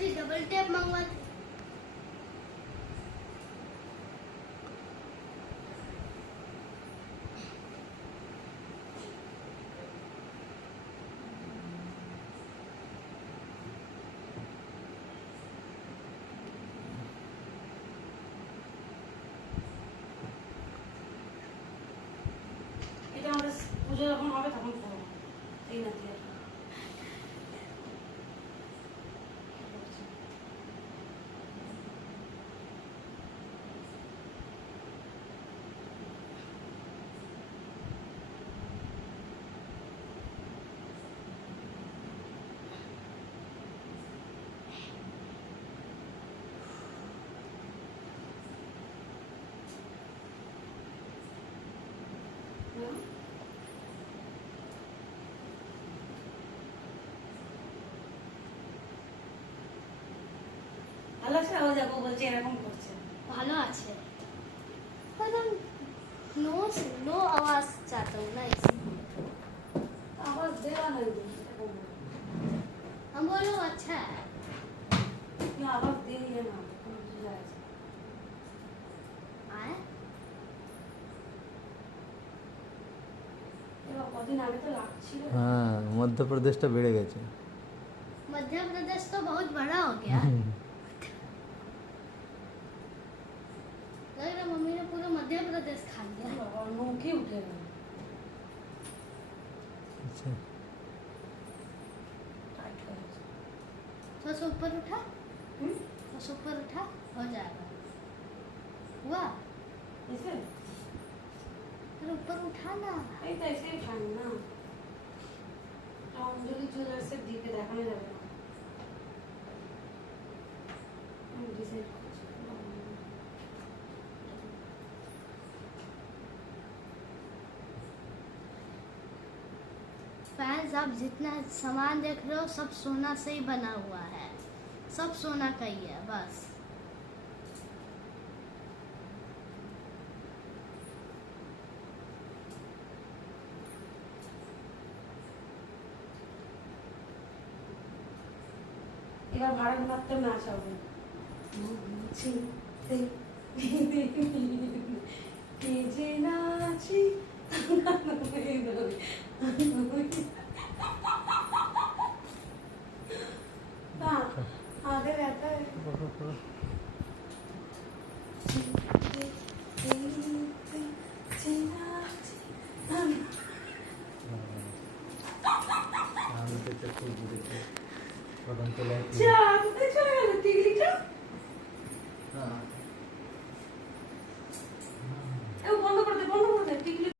जी double tape मंगवा এটা আমাদের পুজো যখন হবে তখন করবো এই না দিয়ে ভালো আছে ও যাবো বলছে এরকম করছে ভালো আছে पर हम नो नो आवाज चाहता हूँ ना इसलिए আবার দেওয়া নাই हम बोलो अच्छा है আবার দিয়ে না যায় आए এবার কদিন আগে তো লাগছিল হ্যাঁ মধ্যপ্রদেশটা বেড়ে গেছে मध्य प्रदेश तो बहुत बड़ा हो गया लग रहा मम्मी ने पूरा मध्य प्रदेश खा लिया বাবা মুখে উঠে গেল আচ্ছা টাইট হয়ে গেছে थोड़ा सा ऊपर उठा হুম थोड़ा सा ऊपर उठा हो जाएगा हुआ এসে फिर ऊपर उठा ना এই তো এসেই খান না অঞ্জলি জুয়েলার্সের দিকে দেখানো যাবে না আমি ডিসাইড করছি फैंस आप जितना सामान देख रहे हो सब सोना से ही बना हुआ है सब सोना का ही है बस এবার ভারতনাট্যম নাচ হবে কে যে নাচি আমাদের এত আমি তো খুব ঘুরেছি তখন চলে চলে গেল টিকলিটা